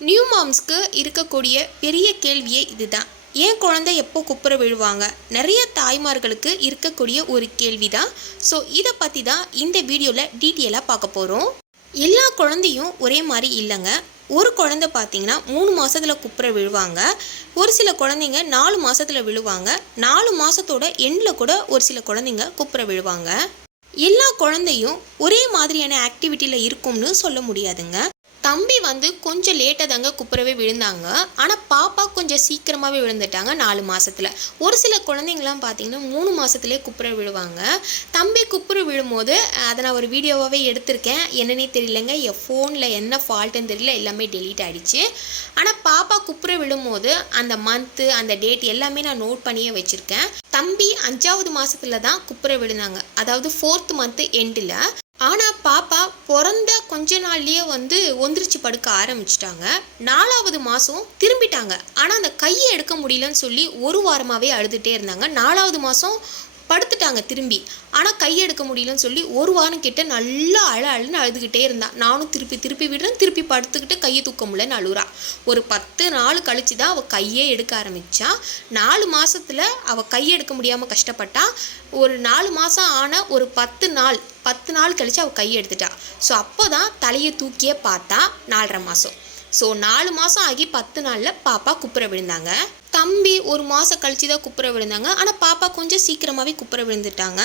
New மாம்ஸ்க்கு இருக்கக்கூடிய பெரிய கேள்வியே இதுதான். ஏன் குழந்தை எப்போ குப்புற விழுவாங்க? நிறைய தாய்மார்களுக்கு இருக்கக்கூடிய ஒரு கேள்வி தான் ஸோ இதை பற்றி தான் இந்த வீடியோவில் டீட்டெயிலாக பார்க்க போகிறோம் எல்லா குழந்தையும் ஒரே மாதிரி இல்லைங்க. ஒரு குழந்தை பார்த்தீங்கன்னா மூணு மாதத்தில் குப்புற விழுவாங்க. ஒரு சில குழந்தைங்க நாலு மாதத்தில் விழுவாங்க. நாலு மாதத்தோட எண்டில் கூட ஒரு சில குழந்தைங்க குப்புற விழுவாங்க. எல்லா குழந்தையும் ஒரே மாதிரியான ஆக்டிவிட்டியில் இருக்கும்னு சொல்ல முடியாதுங்க. தம்பி வந்து கொஞ்சம் லேட்டாக தாங்க குப்புறவே விழுந்தாங்க. ஆனால் பாப்பா கொஞ்சம் சீக்கிரமாகவே விழுந்துட்டாங்க நாலு மாதத்தில் ஒரு சில குழந்தைங்களாம் பார்த்தீங்கன்னா மூணு மாதத்துலேயே குப்புற விழுவாங்க. தம்பி குப்புற விழும்போது அதை நான் ஒரு வீடியோவாகவே எடுத்திருக்கேன். என்னன்னே தெரியலங்க. என் ஃபோனில் என்ன ஃபால்ட்டுன்னு தெரியல. எல்லாமே டெலீட் ஆகிடுச்சு ஆனால் பாப்பா குப்புற விழும்போது அந்த மந்த்து அந்த டேட் எல்லாமே நான் நோட் பண்ணியே வச்சுருக்கேன். தம்பி அஞ்சாவது மாதத்தில் தான் குப்புற விழுந்தாங்க. அதாவது ஃபோர்த் மந்த்து எண்டில் ஆனால் பாப்பா பிறந்த கொஞ்ச நாள்லேயே வந்து ஒந்திரிச்சு படுக்க ஆரம்பிச்சிட்டாங்க. நாலாவது மாதம் திரும்பிட்டாங்க. ஆனால் அந்த கையை எடுக்க முடியலன்னு சொல்லி ஒரு வாரமாகவே அழுதுகிட்டே இருந்தாங்க. நாலாவது மாதம் படுத்துட்டாங்க திரும்பி. ஆனால் கை எடுக்க முடியலன்னு சொல்லி ஒரு வாரம் கிட்ட நல்லா அழ அழுன்னு அழுதுகிட்டே இருந்தான் நானும் திருப்பி திருப்பி விடுறேன். திருப்பி படுத்துக்கிட்டு கையை தூக்க முடியலன்னு அழுகுறா. ஒரு பத்து நாள் கழிச்சு தான் அவள் கையே எடுக்க ஆரம்பித்தா நாலு மாதத்தில் அவள் கையை எடுக்க முடியாமல் கஷ்டப்பட்டா. ஒரு நாலு மாதம் ஆன ஒரு பத்து நாள் பத்து நாள் கழிச்சு அவள் கையை எடுத்துட்டா. ஸோ அப்போ தான் தலையை தூக்கியே பார்த்தா நாலரை மாதம் ஸோ நாலு மாதம் ஆகி பத்து நாளில் பாப்பா குப்புற விழுந்தாங்க. தம்பி ஒரு மாதம் கழிச்சு தான் குப்புற விழுந்தாங்க. ஆனால் பாப்பா கொஞ்சம் சீக்கிரமாகவே குப்புற விழுந்துட்டாங்க.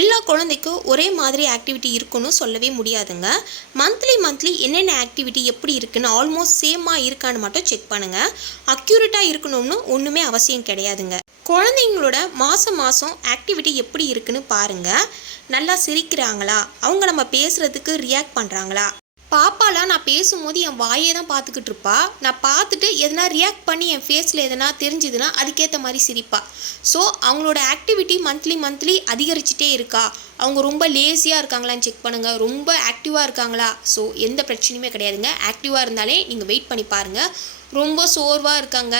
எல்லா குழந்தைக்கும் ஒரே மாதிரி ஆக்டிவிட்டி இருக்குன்னு சொல்லவே முடியாதுங்க. மந்த்லி மந்த்லி என்னென்ன ஆக்டிவிட்டி எப்படி இருக்குன்னு ஆல்மோஸ்ட் சேமாக இருக்கான்னு மட்டும் செக் பண்ணுங்கள் அக்யூரேட்டாக இருக்கணும்னு ஒன்றுமே அவசியம் கிடையாதுங்க. குழந்தைங்களோட மாதம் மாதம் ஆக்டிவிட்டி எப்படி இருக்குன்னு பாருங்கள் நல்லா சிரிக்கிறாங்களா? அவங்க நம்ம பேசுகிறதுக்கு ரியாக்ட் பண்ணுறாங்களா பாப்பாலாம் நான் பேசும்போது என் வாயே தான் பார்த்துக்கிட்டு இருப்பா நான் பார்த்துட்டு எதனா ரியாக்ட் பண்ணி என் ஃபேஸில் எதனா தெரிஞ்சுதுன்னா அதுக்கேற்ற மாதிரி சிரிப்பா. ஸோ அவங்களோட ஆக்டிவிட்டி மந்த்லி மந்த்லி அதிகரிச்சுட்டே இருக்கா. அவங்க ரொம்ப லேசியாக இருக்காங்களான்னு செக் பண்ணுங்கள் ரொம்ப ஆக்டிவாக இருக்காங்களா? ஸோ எந்த பிரச்சனையுமே கிடையாதுங்க. ஆக்டிவாக இருந்தாலே நீங்கள் வெயிட் பண்ணி பாருங்கள் ரொம்ப சோர்வாக இருக்காங்க.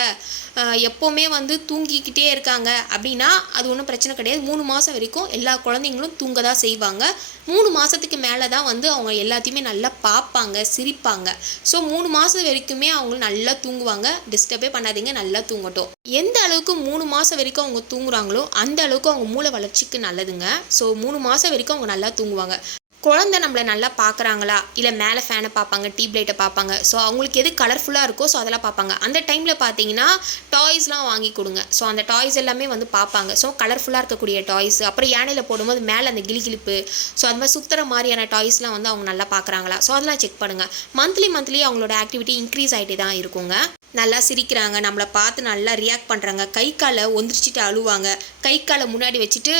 எப்போவுமே வந்து தூங்கிக்கிட்டே இருக்காங்க. அப்படின்னா அது ஒன்றும் பிரச்சனை கிடையாது. மூணு மாதம் வரைக்கும் எல்லா குழந்தைங்களும் தூங்க தான் செய்வாங்க. மூணு மாதத்துக்கு மேலே தான் வந்து அவங்க எல்லாத்தையுமே நல்லா பார்ப்பாங்க சிரிப்பாங்க. ஸோ மூணு மாதம் வரைக்குமே அவங்க நல்லா தூங்குவாங்க. டிஸ்டர்பே பண்ணாதீங்க நல்லா தூங்கட்டும். எந்த அளவுக்கு மூணு மாதம் வரைக்கும் அவங்க தூங்குறாங்களோ அந்த அளவுக்கு அவங்க மூளை வளர்ச்சிக்கு நல்லதுங்க. ஸோ மூணு மாதம் வரைக்கும் அவங்க நல்லா தூங்குவாங்க. குழந்தை நம்மளை நல்லா பார்க்குறாங்களா? இல்லை மேலே ஃபேனை பார்ப்பாங்க டியூப் லைட்டை பார்ப்பாங்க. ஸோ அவங்களுக்கு எது கலர்ஃபுல்லாக இருக்கோ ஸோ அதெல்லாம் பார்ப்பாங்க. அந்த டைமில் பார்த்தீங்கன்னா டாய்ஸ்லாம் வாங்கி கொடுங்க. ஸோ அந்த டாய்ஸ் எல்லாமே வந்து பார்ப்பாங்க. ஸோ கலர்ஃபுல்லாக இருக்கக்கூடிய டாய்ஸ் அப்புறம் யானையில் போடும்போது மேலே அந்த கிளிகிளிப்பு ஸோ அது மாதிரி சுற்றுற மாதிரியான டாய்ஸ்லாம் வந்து அவங்க நல்லா பார்க்குறாங்களா? ஸோ அதெல்லாம் செக் பண்ணுங்கள் மந்த்லி மந்த்லி அவங்களோட ஆக்டிவிட்டி இன்க்ரீஸ் ஆகிட்டே தான் இருக்குங்க. நல்லா சிரிக்கிறாங்க நம்மளை பார்த்து நல்லா ரியாக்ட் பண்ணுறாங்க கை காலை ஒந்திரிச்சிட்டு அழுவாங்க. கை காலை முன்னாடி வச்சுட்டு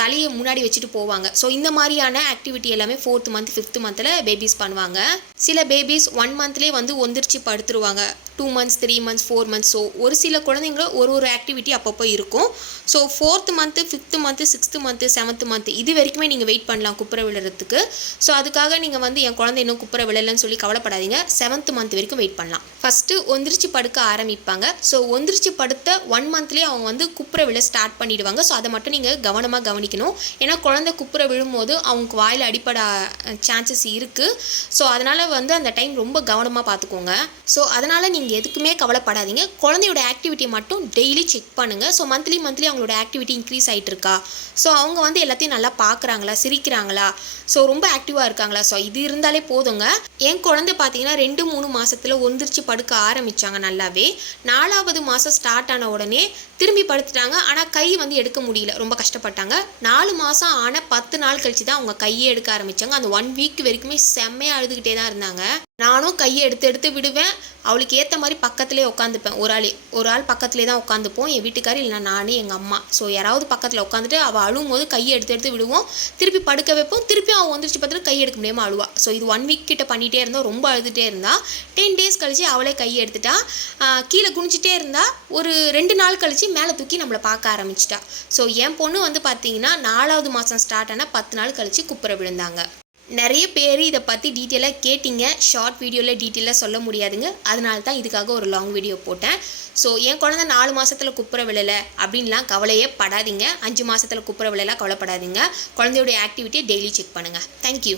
தலையை முன்னாடி வச்சுட்டு போவாங்க. ஸோ இந்த மாதிரியான ஆக்டிவிட்டி எல்லாமே ஃபோர்த் மந்த் ஃபிஃப்த் மந்தில் பேபிஸ் பண்ணுவாங்க. சில பேபிஸ் ஒன் மந்த்லேயே வந்து ஒந்திரிச்சு படுத்துருவாங்க. Two months three months four months so ஒரு சில குழந்தைங்களும் ஒரு ஒரு ஆக்டிவிட்டி அப்பப்போ இருக்கும். So fourth month fifth month sixth month seventh month இது வரைக்குமே நீங்கள் வெயிட் பண்ணலாம் குப்புற விழுறதுக்கு. ஸோ அதுக்காக நீங்கள் வந்து என் குழந்தை இன்னும் குப்புற விழலைன்னு சொல்லி கவலைப்படாதீங்க. செவன்த் மந்த் வரைக்கும் வெயிட் பண்ணலாம். ஃபஸ்ட்டு ஒந்திரிச்சு படுக்க ஆரம்பிப்பாங்க. ஸோ ஒந்திரிச்சு படுத்த ஒன் மந்த்லேயே அவங்க வந்து குப்புற விழ ஸ்டார்ட் பண்ணிடுவாங்க. ஸோ அதை மட்டும் நீங்கள் கவனமாக கவனிக்கணும். ஏன்னா குழந்தை குப்புற விழும்போது அவங்க வாயில் அடிப்பட சான்சஸ் இருக்குது ஸோ அதனால் வந்து அந்த டைம் ரொம்ப கவனமாக பார்த்துக்கோங்க ஸோ அதனால் நீங்கள் எதுக்குமே கவலைப்படாதீங்க. குழந்தையோட ஆக்டிவிட்டியை மட்டும் டெய்லி செக் பண்ணுங்கள் ஸோ மந்த்லி மந்த்லி அவங்களோட ஆக்டிவிட்டி இன்க்ரீஸ் ஆகிட்டு இருக்கா? ஸோ அவங்க வந்து எல்லாத்தையும் நல்லா பார்க்குறாங்களா சிரிக்கிறாங்களா? ஸோ ரொம்ப ஆக்டிவாக இருக்காங்களா? ஸோ இது இருந்தாலே போதுங்க. என் குழந்தை பார்த்தீங்கன்னா ரெண்டு மூணு மாதத்தில் ஒந்திரிச்சு படுக்க ஆரம்பித்தாங்க நல்லாவே நாலாவது மாதம் ஸ்டார்ட் ஆன உடனே திரும்பி படுத்துட்டாங்க. ஆனால் கை வந்து எடுக்க முடியல. ரொம்ப கஷ்டப்பட்டாங்க. நாலு மாதம் ஆன பத்து நாள் கழிச்சு தான் அவங்க கையை எடுக்க ஆரம்பித்தாங்க அந்த ஒன் வீக் வரைக்குமே செம்மையாக அழுதுகிட்டே தான் இருந்தாங்க. நானும் கையை எடுத்து எடுத்து விடுவேன். அவளுக்கு ஏற்ற மாதிரி பக்கத்துலேயே உட்காந்துப்பேன் ஒரு ஆள் ஒரு ஆள் பக்கத்துலேயே தான் உட்காந்துப்போம் என் வீட்டுக்காரர் இல்லைனா நானே எங்கள் அம்மா. ஸோ யாராவது பக்கத்தில் உட்காந்துட்டு அவள் அழுவும் போது கையை எடுத்து எடுத்து விடுவோம். திருப்பி படுக்க வைப்போம். திருப்பி அவள் வந்துருச்சு பார்த்துட்டு கை எடுக்க முடியாமல் அழுவா. ஸோ இது ஒன் வீக் கிட்ட பண்ணிகிட்டே இருந்தோம் ரொம்ப அழுதுகிட்டே இருந்தா. டென் டேஸ் கழிச்சு அவளே கையை எடுத்துட்டா. கீழே குனிஞ்சிட்டே இருந்தால் ஒரு ரெண்டு நாள் கழித்து மேலே தூக்கி நம்மளை பார்க்க ஆரம்பிச்சிட்டா. ஸோ என் பொண்ணு வந்து பார்த்தீங்கன்னா நாலாவது மாதம் ஸ்டார்ட் ஆனால் பத்து நாள் கழித்து குப்புற விழுந்தாங்க. நிறைய பேர் இதை பற்றி டீட்டெயிலாக கேட்டிங்க. ஷார்ட் வீடியோவில் டீட்டெயிலாக சொல்ல முடியாதுங்க. அதனால தான் இதுக்காக ஒரு லாங் வீடியோ போட்டேன். ஸோ என் குழந்த நாலு மாதத்தில் குப்புற விழலை அப்படின்லாம் கவலையே படாதீங்க. அஞ்சு மாதத்தில் குப்புற விழலாம் கவலைப்படாதீங்க. குழந்தையோடைய ஆக்டிவிட்டியை டெய்லி செக் பண்ணுங்கள் தேங்க்யூ